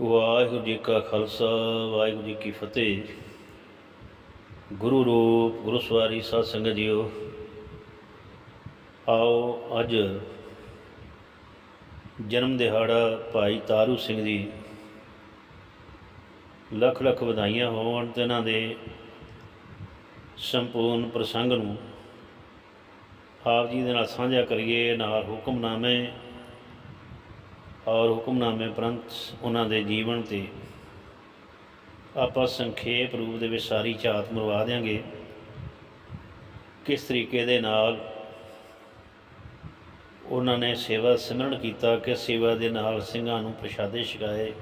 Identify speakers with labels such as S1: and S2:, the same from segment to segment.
S1: ਵਾਹਿਗੁਰੂ ਜੀ ਕਾ ਖਾਲਸਾ, ਵਾਹਿਗੁਰੂ ਜੀ ਕੀ ਫਤਿਹ। ਗੁਰੂ ਰੂਪ, ਗੁਰੂ ਸਵਾਰੀ, ਸਾਧ ਸੰਗਤ ਜੀਓ, ਆਓ ਅੱਜ ਜਨਮ ਦਿਹਾੜਾ ਭਾਈ ਤਾਰੂ ਸਿੰਘ ਜੀ ਲੱਖ ਲੱਖ ਵਧਾਈਆਂ ਹੋਣ ਤੇ ਇਹਨਾਂ ਦੇ ਸੰਪੂਰਨ ਪ੍ਰਸੰਗ ਨੂੰ ਆਪ ਜੀ ਦੇ ਨਾਲ ਸਾਂਝਾ ਕਰੀਏ, ਨਾਲ ਹੁਕਮਨਾਮੇ ਔਰ ਹੁਕਮਨਾਮੇ ਪ੍ਰੰਤ ਉਹਨਾਂ ਦੇ ਜੀਵਨ ਤੇ ਆਪਾਂ ਸੰਖੇਪ ਰੂਪ ਦੇ ਵਿੱਚ ਸਾਰੀ ਝਾਤ ਮਰਵਾ ਦਿਆਂਗੇ। ਕਿਸ ਤਰੀਕੇ ਦੇ ਨਾਲ ਉਹਨਾਂ ਨੇ ਸੇਵਾ ਸਿਮਰਨ ਕੀਤਾ, ਕਿਸ ਸੇਵਾ ਦੇ ਨਾਲ ਸਿੰਘਾਂ ਨੂੰ ਪ੍ਰਸ਼ਾਦੇ ਛਕਾਏ,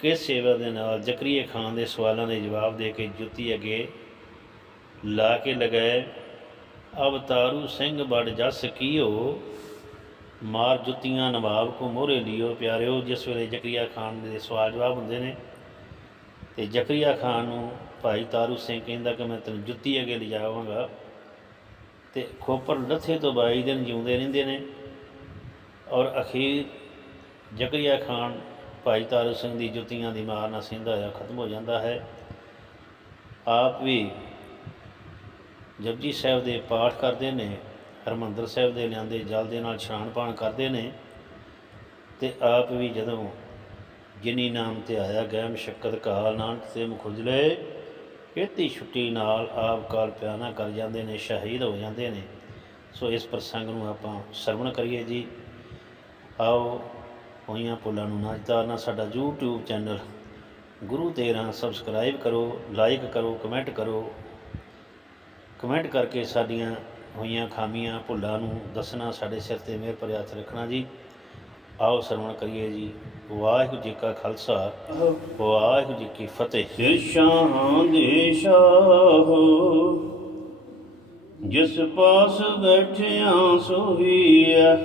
S1: ਕਿਸ ਸੇਵਾ ਦੇ ਨਾਲ ਜ਼ਕਰੀਆ ਖਾਨ ਦੇ ਸਵਾਲਾਂ ਦੇ ਜਵਾਬ ਦੇ ਕੇ ਜੁੱਤੀ ਅਗੇ ਲਾ ਕੇ ਲਗਾਏ, ਅਵਤਾਰੂ ਸਿੰਘ ਬੜ ਜਸ ਕੀਓ ਮਾਰ ਜੁੱਤੀਆਂ ਨਵਾਬ ਕੋ ਮੋਹਰੇ ਲਿਓ ਪਿਆਰਿਓ, ਜਿਸ ਵੇਲੇ ਜ਼ਕਰੀਆ ਖਾਨ ਦੇ ਸਵਾਲ ਜਵਾਬ ਹੁੰਦੇ ਨੇ। ਤੇ ਜ਼ਕਰੀਆ ਖਾਨ ਨੂੰ ਭਾਈ ਤਾਰੂ ਸਿੰਘ ਕਹਿੰਦਾ ਕਿ ਮੈਂ ਤੈਨੂੰ ਜੁੱਤੀ ਅਗੇ ਲਿਜਾਵਾਂਗਾ। ਤੇ ਖੋਪਰ ਲੱਥੇ ਤੋਂ 22 ਦਿਨ ਜਿਉਂਦੇ ਰਹਿੰਦੇ ਨੇ। ਔਰ ਅਖੀਰ ਜ਼ਕਰੀਆ ਖਾਨ ਭਾਈ ਤਾਰੂ ਸਿੰਘ ਦੀ ਜੁੱਤੀਆਂ ਦੀ ਮਾਰ ਨਾਲ ਸਿੰਦਾ ਹੋਇਆ ਖਤਮ ਹੋ ਜਾਂਦਾ ਹੈ। ਆਪ ਵੀ ਜਪਜੀ ਸਾਹਿਬ ਦੇ ਪਾਠ ਕਰਦੇ ਨੇ। ਹਰਮੰਦਰ ਸਾਹਿਬ ਦੇ ਲਿਆਂਦੇ ਜਲ ਦੇ ਨਾਲ ਇਸ਼ਨਾਨ ਪਾਣ ਕਰਦੇ ਨੇ ਤੇ ਆਪ ਵੀ ਜਦੋਂ ਜਿਨੀ ਨਾਮ ਤੇ ਆਇਆ, ਗਹਿਮ ਮਸ਼ਕਤ ਕਾਲ ਨਾਨਕ ਤੇ ਮੁਖੁਜਲੇ ਕੀਤੀ ਛੁੱਟੀ ਨਾਲ ਆਪ ਕਾਲ ਪਿਆਨਾ ਕਰ ਜਾਂਦੇ ਨੇ, ਸ਼ਹੀਦ ਹੋ ਜਾਂਦੇ ਨੇ। ਸੋ ਇਸ ਪ੍ਰਸੰਗ ਨੂੰ ਆਪਾਂ ਸਰਵਣ ਕਰੀਏ ਜੀ। ਆਓ ਹੋਈਆਂ ਪੁੱਲਾਂ ਨੂੰ ਨਾਚਦਾ ਨਾ ਸਾਡਾ YouTube ਚੈਨਲ। ਗੁਰੂ ਤੇਰਾ ਸਬਸਕ੍ਰਾਈਬ ਕਰੋ, ਲਾਈਕ ਕਰੋ, ਕਮੈਂਟ ਕਰੋ। ਕਮੈਂਟ ਕਰਕੇ ਸਾਡੀਆਂ ਹੋਈਆਂ ਖਾਮੀਆਂ ਭੁੱਲਾਂ ਨੂੰ ਦੱਸਣਾ ਸਾਡੇ ਸਿਰ ਤੇ ਮਿਹਰ ਭਰਿਆ ਹੱਥ ਰੱਖਣਾ ਜੀ। ਆਓ ਸਰਵਣ ਕਰੀਏ ਜੀ। ਵਾਹਿਗੁਰੂ ਜੀ ਕਾ ਖਾਲਸਾ। ਵਾਹਿਗੁਰੂ ਜੀ ਕੀ ਫਤਿਹ। ਸਿਰਸ਼ਾਂ ਦੇ ਸ਼ਾਹੋ, ਜਿਸ ਪਾਸ ਬੈਠਿਆਂ ਸੋਹੀਐ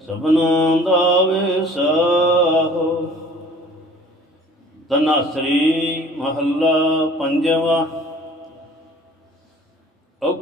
S1: ਸਭਨਾ ਦਾ ਵਿਸਾਹੋ। ਤਨਾਸਰੀ ਮਹੱਲਾ ਪੰਜਵਾ।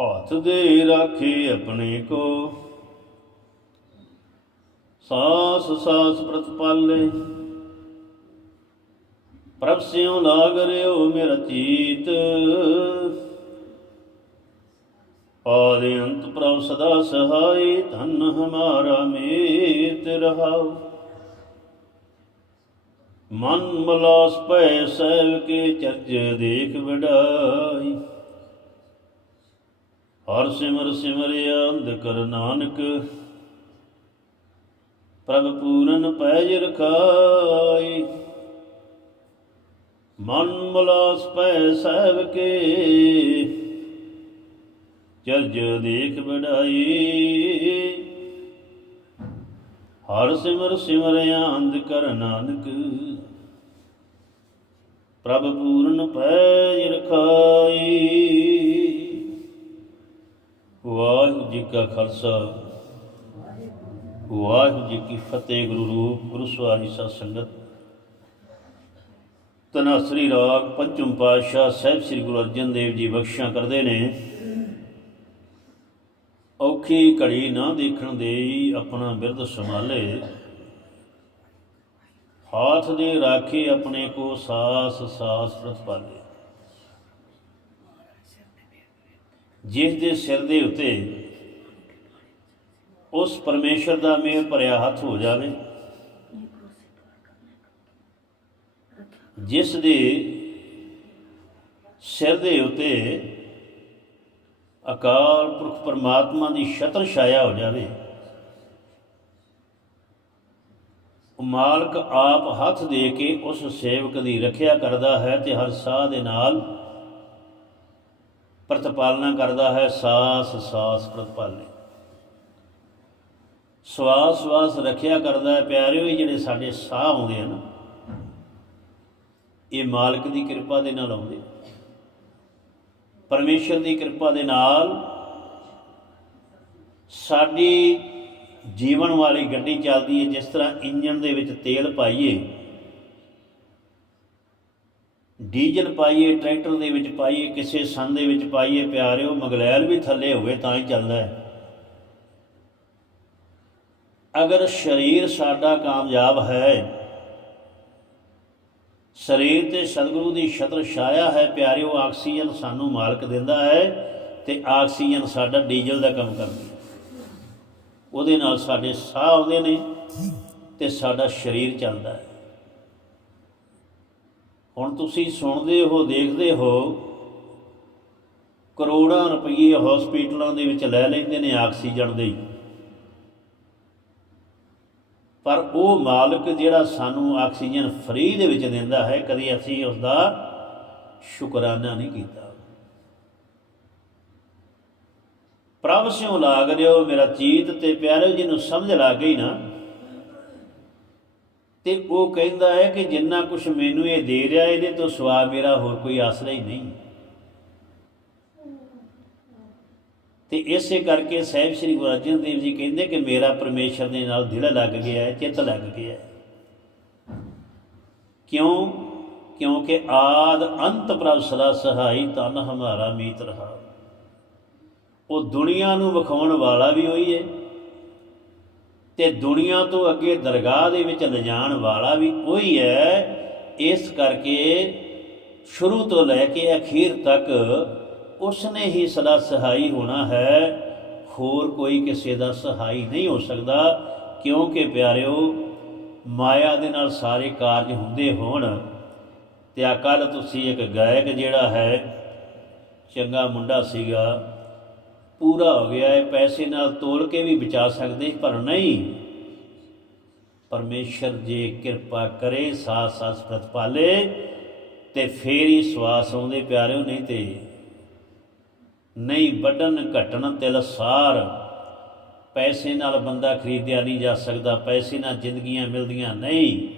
S1: ਹੱਥ ਦੇ ਰਾਖੇ ਆਪਣੇ ਕੋ। ਸਾਸ ਸਾਸ ਪ੍ਰਤਪਾਲੇ ਪ੍ਰਭ ਸਿਉ ਲਾਗ ਰਿਓ ਮੇਰਾ ਚੀਤ। ਆਦਿ ਅੰਤ ਪ੍ਰਭ ਸਦਾ ਸਹਾਈ, ਧਨ ਹਮਾਰਾ ਮੀਤ ਰਹਾਉ। ਮਨ ਮਲਾਸ ਪੈ ਸਹਿਬ ਕੇ ਚਰਜ ਦੇਖ ਵਡਾਈ। ਹਰ ਸਿਮਰ ਸਿਮਰਿਆ ਅੰਧ ਕਰ ਨਾਨਕ, ਪ੍ਰਭ ਪੂਰਨ ਪੈਜ ਰਖਾਈ। ਮਨ ਮਲਾਸ ਪੈ ਸਹਿਬ ਕੇ, ਚਰਜ ਦੇਖ ਬੜਾਈ ਹਰ ਸਿਮਰ ਸਿਮਰਿਆ ਅੰਧ ਕਰ ਨਾਨਕ, ਪ੍ਰਭ ਪੂਰਨ ਪੈਜ ਰਖਾਈ। ਵਾਹਿਗੁਰੂ ਜੀ ਕਾ ਖਾਲਸਾ। ਵਾਹਿਗੁਰੂ ਜੀ ਕੀ ਫਤਿਹ, ਗੁਰੂ ਰੂਪ, ਗੁਰੂ ਸਵਾਰੀ ਸਾਧ ਸੰਗਤ। ਤਨਾਸਰੀ ਰਾਗ ਪੰਚਮ ਪਾਤਸ਼ਾਹ ਸਾਹਿਬ ਸ੍ਰੀ ਗੁਰੂ ਅਰਜਨ ਦੇਵ ਜੀ ਬਖਸ਼ਿਸ਼ਾਂ ਕਰਦੇ ਨੇ। ਔਖੀ ਘੜੀ ਨਾ ਦੇਖਣ ਦੇ ਆਪਣਾ ਬਿਰਧ ਸੰਭਾਲੇ। ਹਾਥ ਦੇ ਰਾਖੇ ਆਪਣੇ ਕੋ ਸਾਸ ਸਾਸ ਪ੍ਰਤਪਾਲੇ ਜਿਸ ਦੇ ਸਿਰ ਦੇ ਉੱਤੇ ਉਸ ਪਰਮੇਸ਼ਰ ਦਾ ਮਿਹਰ ਭਰਿਆ ਹੱਥ ਹੋ ਜਾਵੇ, ਜਿਸ ਦੇ ਸਿਰ ਦੇ ਉੱਤੇ ਅਕਾਲ ਪੁਰਖ ਪਰਮਾਤਮਾ ਦੀ ਛਤਰ ਛਾਇਆ ਹੋ ਜਾਵੇ, ਉਹ ਮਾਲਕ ਆਪ ਹੱਥ ਦੇ ਕੇ ਉਸ ਸੇਵਕ ਦੀ ਰੱਖਿਆ ਕਰਦਾ ਹੈ ਤੇ ਹਰ ਸਾਹ ਦੇ ਨਾਲ ਪ੍ਰਤਪਾਲਨਾ ਕਰਦਾ ਹੈ, ਸਾਸ ਸਾਸ ਪ੍ਰਤਪਾਲੇ। ਸਵਾਸ ਸਵਾਸ ਰੱਖਿਆ ਕਰਦਾ ਹੈ, ਪਿਆਰਿਓ, ਇਹ ਜਿਹੜੇ ਸਾਡੇ ਸਾਹ ਆਉਂਦੇ ਹਨ ਇਹ ਮਾਲਕ ਦੀ ਕਿਰਪਾ ਦੇ ਨਾਲ ਆਉਂਦੇ ਪਰਮੇਸ਼ਰ ਦੀ ਕਿਰਪਾ ਦੇ ਨਾਲ ਸਾਡੀ ਜੀਵਨ ਵਾਲੀ ਗੱਡੀ ਚੱਲਦੀ ਹੈ, ਜਿਸ ਤਰ੍ਹਾਂ ਇੰਜਨ ਦੇ ਵਿੱਚ ਤੇਲ ਪਾਈਏ ਡੀਜ਼ਲ ਪਾਈਏ, ਟਰੈਕਟਰ ਦੇ ਵਿੱਚ ਪਾਈਏ, ਕਿਸੇ ਸੰਦ ਦੇ ਵਿੱਚ ਪਾਈਏ, ਪਿਆਰਿਓ, ਮਗਲੈਲ ਵੀ ਥੱਲੇ ਹੋਵੇ ਤਾਂ ਹੀ ਚੱਲਦਾ ਹੈ। ਅਗਰ ਸਰੀਰ ਸਾਡਾ ਕਾਮਯਾਬ ਹੈ, ਸਰੀਰ ਤੇ ਸਤਿਗੁਰੂ ਦੀ ਛਤਰ ਛਾਇਆ ਹੈ, ਪਿਆਰਿਓ, ਆਕਸੀਜਨ ਸਾਨੂੰ ਮਾਲਕ ਦਿੰਦਾ ਹੈ ਤੇ ਆਕਸੀਜਨ ਸਾਡਾ ਡੀਜ਼ਲ ਦਾ ਕੰਮ ਕਰਦੀ ਉਹਦੇ ਨਾਲ ਸਾਡੇ ਸਾਹ ਆਉਂਦੇ ਨੇ ਤੇ ਸਾਡਾ ਸਰੀਰ ਚੱਲਦਾ ਹੈ। ਹੁਣ ਤੁਸੀਂ ਸੁਣਦੇ ਹੋ, ਦੇਖਦੇ ਹੋ, ਕਰੋੜਾਂ ਰੁਪਏ ਹਸਪੀਟਲਾਂ ਦੇ ਵਿੱਚ ਲੈ ਲੈਂਦੇ ਨੇ ਆਕਸੀਜਨ ਦੇ। ਪਰ ਉਹ ਮਾਲਕ ਜਿਹੜਾ ਸਾਨੂੰ ਆਕਸੀਜਨ ਫ੍ਰੀ ਦੇ ਵਿੱਚ ਦਿੰਦਾ ਹੈ, ਕਦੀ ਅਸੀਂ ਉਸ ਦਾ ਸ਼ੁਕਰਾਨਾ ਨਹੀਂ ਕੀਤਾ। ਪ੍ਰਭ ਸਿਉ ਲਾਗ ਰਿਓ ਮੇਰਾ ਚੀਤ ਤੇ ਪਿਆਰੇ ਜੀ ਨੂੰ ਸਮਝ ਲੱਗ ਗਈ ਨਾ ਤੇ ਉਹ ਕਹਿੰਦਾ ਹੈ ਕਿ ਜਿੰਨਾ ਕੁਝ ਮੈਨੂੰ ਇਹ ਦੇ ਰਿਹਾ, ਇਹਦੇ ਤੋਂ ਸਵਾ ਮੇਰਾ ਹੋਰ ਕੋਈ ਆਸਰਾ ਹੀ ਨਹੀਂ। ਤੇ ਇਸੇ ਕਰਕੇ ਸਾਹਿਬ ਸ੍ਰੀ ਗੁਰੂ ਅਰਜਨ ਦੇਵ ਜੀ ਕਹਿੰਦੇ ਕਿ ਮੇਰਾ ਪਰਮੇਸ਼ਰ ਦੇ ਨਾਲ ਦਿਲ ਲੱਗ ਗਿਆ ਹੈ, ਚਿੱਤ ਲੱਗ ਗਿਆ ਹੈ। ਕਿਉਂ? ਕਿਉਂਕਿ ਆਦ ਅੰਤ ਪ੍ਰਭ ਸਦਾ ਸਹਾਈ ਤਨ ਹਮਾਰਾ ਮੀਤ ਰਹਾ। ਉਹ ਦੁਨੀਆ ਨੂੰ ਵਿਖਾਉਣ ਵਾਲਾ ਵੀ ਉਹੀ ਹੈ। ਤੇ ਦੁਨੀਆ ਤੋਂ ਅੱਗੇ ਦਰਗਾਹ ਦੇ ਵਿੱਚ ਲਿਜਾਣ ਵਾਲਾ ਵੀ ਉਹੀ ਹੈ। ਇਸ ਕਰਕੇ ਸ਼ੁਰੂ ਤੋਂ ਲੈ ਕੇ ਅਖੀਰ ਤੱਕ ਉਸਨੇ ਹੀ ਸਦਾ ਸਹਾਈ ਹੋਣਾ ਹੈ। ਹੋਰ ਕੋਈ ਕਿਸੇ ਦਾ ਸਹਾਈ ਨਹੀਂ ਹੋ ਸਕਦਾ, ਕਿਉਂਕਿ ਪਿਆਰਿਓ, ਮਾਇਆ ਦੇ ਨਾਲ ਸਾਰੇ ਕਾਰਜ ਹੁੰਦੇ ਹੋਣ। ਤੇ ਆ ਤੁਸੀਂ ਇੱਕ ਗਾਇਕ ਜਿਹੜਾ ਹੈ, ਚੰਗਾ ਮੁੰਡਾ ਸੀਗਾ। ਪੂਰਾ ਹੋ ਗਿਆ ਹੈ, ਪੈਸੇ ਨਾਲ ਤੋਲ ਕੇ ਵੀ ਬਚਾ ਸਕਦੇ, ਪਰ ਨਹੀਂ। ਪਰਮੇਸ਼ਰ ਜੇ ਕਿਰਪਾ ਕਰੇ ਸਾਥ ਸਾਥ ਪ੍ਰਤਪਾਲੇ ਤੇ ਫੇਰ ਹੀ ਸਵਾਸ ਆਉਂਦੇ ਪਿਆਰਿਓ, ਨਹੀਂ ਤੇ ਨਹੀਂ ਵੱਡਨ ਘਟਣ ਤਿਲ ਸਾਰ ਪੈਸੇ ਨਾਲ ਬੰਦਾ ਖਰੀਦਿਆ ਨਹੀਂ ਜਾ ਸਕਦਾ, ਪੈਸੇ ਨਾਲ ਜ਼ਿੰਦਗੀਆਂ ਮਿਲਦੀਆਂ ਨਹੀਂ।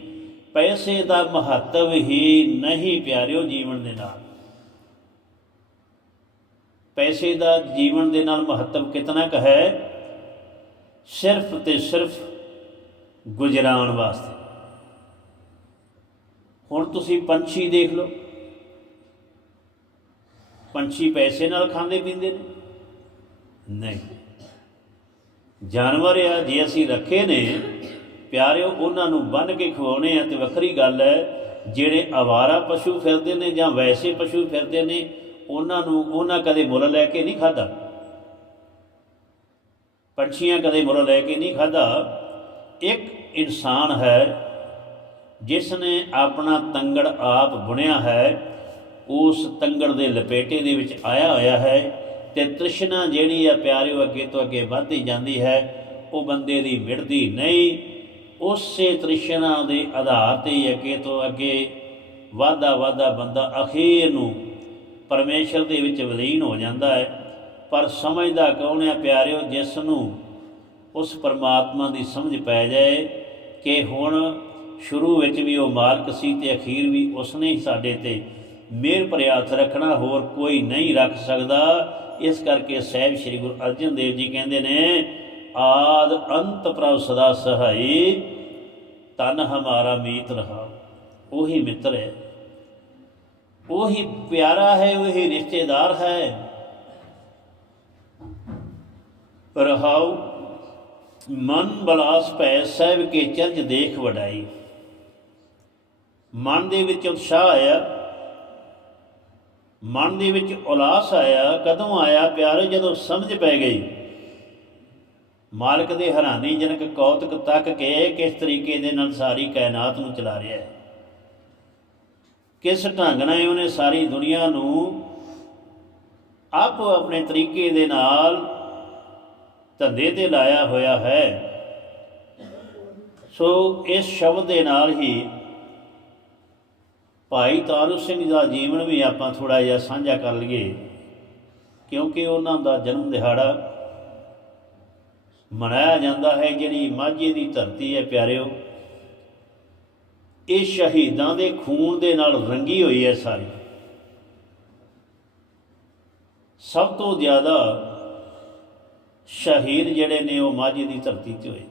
S1: ਪੈਸੇ ਦਾ ਮਹੱਤਵ ਹੀ ਨਹੀਂ ਪਿਆਰਿਓ ਜੀਵਨ ਦੇ ਨਾਲ। ਪੈਸੇ ਦਾ ਜੀਵਨ ਦੇ ਨਾਲ ਮਹੱਤਵ ਕਿਤਨਾ ਕੁ ਹੈ? ਸਿਰਫ ਤੇ ਸਿਰਫ ਗੁਜ਼ਰਾਉਣ ਵਾਸਤੇ। ਹੁਣ ਤੁਸੀਂ ਪੰਛੀ ਦੇਖ ਲਓ। ਪੰਛੀ ਪੈਸੇ ਨਾਲ ਖਾਂਦੇ ਪੀਂਦੇ ਨੇ? ਨਹੀਂ। ਜਾਨਵਰ ਆ, ਜੇ ਅਸੀਂ ਰੱਖੇ ਨੇ, ਪਿਆਰਿਓ, ਉਹਨਾਂ ਨੂੰ ਬੰਨ ਕੇ ਖਵਾਉਣੇ ਆ ਤੇ ਵੱਖਰੀ ਗੱਲ ਹੈ, ਜਿਹੜੇ ਆਵਾਰਾ ਪਸ਼ੂ ਫਿਰਦੇ ਨੇ ਜਾਂ ਵੈਸੇ ਪਸ਼ੂ ਫਿਰਦੇ ਨੇ ਉਹਨਾਂ ਨੂੰ, ਉਹਨਾਂ ਕਦੇ ਮੁੱਲ ਲੈ ਕੇ ਨਹੀਂ ਖਾਦਾ ਪੰਛੀਆਂ ਕਦੇ ਮੁੱਲ ਲੈ ਕੇ ਨਹੀਂ ਖਾਦਾ ਇੱਕ ਇਨਸਾਨ ਹੈ ਜਿਸ ਨੇ ਆਪਣਾ ਤੰਗੜ ਆਪ ਬੁਣਿਆ ਹੈ, ਉਸ ਤੰਗੜ ਦੇ ਲਪੇਟੇ ਦੇ ਵਿੱਚ ਆਇਆ ਹੋਇਆ ਹੈ ਤੇ ਤ੍ਰਿਸ਼ਨਾ ਜਿਹੜੀ ਆ ਪਿਆਰਿਓ ਅੱਗੇ ਤੋਂ ਅੱਗੇ ਵੱਧਦੀ ਜਾਂਦੀ ਹੈ, ਉਹ ਬੰਦੇ ਦੀ ਮਿਟਦੀ ਨਹੀਂ। ਉਸੇ ਤ੍ਰਿਸ਼ਨਾ ਦੇ ਆਧਾਰ ਤੇ ਅੱਗੇ ਤੋਂ ਅੱਗੇ ਵਾਧਾ ਵਾਧਾ ਬੰਦਾ ਅਖੀਰ ਨੂੰ ਪਰਮੇਸ਼ਰ ਦੇ ਵਿੱਚ ਵਿਲੀਨ ਹੋ ਜਾਂਦਾ ਹੈ। ਪਰ ਸਮਝਦਾ ਕੌਣ ਹੈ ਪਿਆਰਿਓ, ਜਿਸ ਨੂੰ ਉਸ ਪਰਮਾਤਮਾ ਦੀ ਸਮਝ ਪੈ ਜਾਏ ਕਿ ਹੁਣ ਸ਼ੁਰੂ ਵਿੱਚ ਵੀ ਉਹ ਮਾਲਕ ਸੀ ਤੇ ਅਖੀਰ ਵੀ ਉਸਨੇ ਹੀ ਸਾਡੇ ਤੇ ਮਿਹਰ ਭਰਿਆ ਹੱਥ ਰੱਖਣਾ ਹੋਰ ਕੋਈ ਨਹੀਂ ਰੱਖ ਸਕਦਾ। ਇਸ ਕਰਕੇ ਸਹਿਬ ਸ੍ਰੀ ਗੁਰੂ ਅਰਜਨ ਦੇਵ ਜੀ ਕਹਿੰਦੇ ਨੇ, ਆਦ ਅੰਤ ਪ੍ਰਭ ਸਦਾ ਸਹਾਈ, ਤਨ ਹਮਾਰਾ ਮੀਤ ਰਹਾ। ਉਹੀ ਮਿੱਤਰ ਹੈ। ਉਹੀ ਪਿਆਰਾ ਹੈ, ਉਹੀ ਰਿਸ਼ਤੇਦਾਰ ਹੈ। ਰਹਾਉ, ਮਨ ਬਲਾਸ ਪੈ ਸਹਿਬ ਕੇ ਚਰਜ ਦੇਖ ਵਡਾਈ। ਮਨ ਦੇ ਵਿੱਚ ਉਤਸ਼ਾਹ ਆਇਆ, ਮਨ ਦੇ ਵਿੱਚ ਉਲਾਸ ਆਇਆ, ਕਦੋਂ ਆਇਆ ਪਿਆਰੇ ਜਦੋਂ ਸਮਝ ਪੈ ਗਈ। ਮਾਲਕ ਦੇ ਹੈਰਾਨੀਜਨਕ ਕੌਤਕ ਤੱਕ ਕੇ ਕਿਸ ਤਰੀਕੇ ਦੇ ਨਾਲ ਸਾਰੀ ਕਾਇਨਾਤ ਨੂੰ ਚਲਾ ਰਿਹਾ ਹੈ। ਕਿਸ ਢੰਗ ਨਾਲ ਉਹਨੇ ਸਾਰੀ ਦੁਨੀਆ ਨੂੰ ਆਪੋ ਆਪਣੇ ਤਰੀਕੇ ਦੇ ਨਾਲ ਧੰਦੇ ਤੇ ਲਾਇਆ ਹੋਇਆ ਹੈ। ਸੋ ਇਸ ਸ਼ਬਦ ਦੇ ਨਾਲ ਹੀ ਭਾਈ ਤਾਰੂ ਸਿੰਘ ਦਾ ਜੀਵਨ ਵੀ ਆਪਾਂ ਥੋੜਾ ਜਿਹਾ ਸਾਂਝਾ ਕਰ ਲਈਏ, ਕਿਉਂਕਿ ਉਹਨਾਂ ਦਾ ਜਨਮ ਦਿਹਾੜਾ ਮਨਾਇਆ ਜਾਂਦਾ ਹੈ, ਜਿਹੜੀ ਮਾਝੇ ਦੀ ਧਰਤੀ ਹੈ, ਪਿਆਰਿਓ। ਇਹ ਸ਼ਹੀਦਾਂ ਦੇ ਖੂਨ ਦੇ ਨਾਲ ਰੰਗੀ ਹੋਈ ਹੈ ਸਾਰੀ। ਸਭ ਤੋਂ ਜ਼ਿਆਦਾ ਸ਼ਹੀਦ ਜਿਹੜੇ ਨੇ ਉਹ ਮਾਝੇ ਦੀ ਧਰਤੀ ਤੇ ਹੋਏ।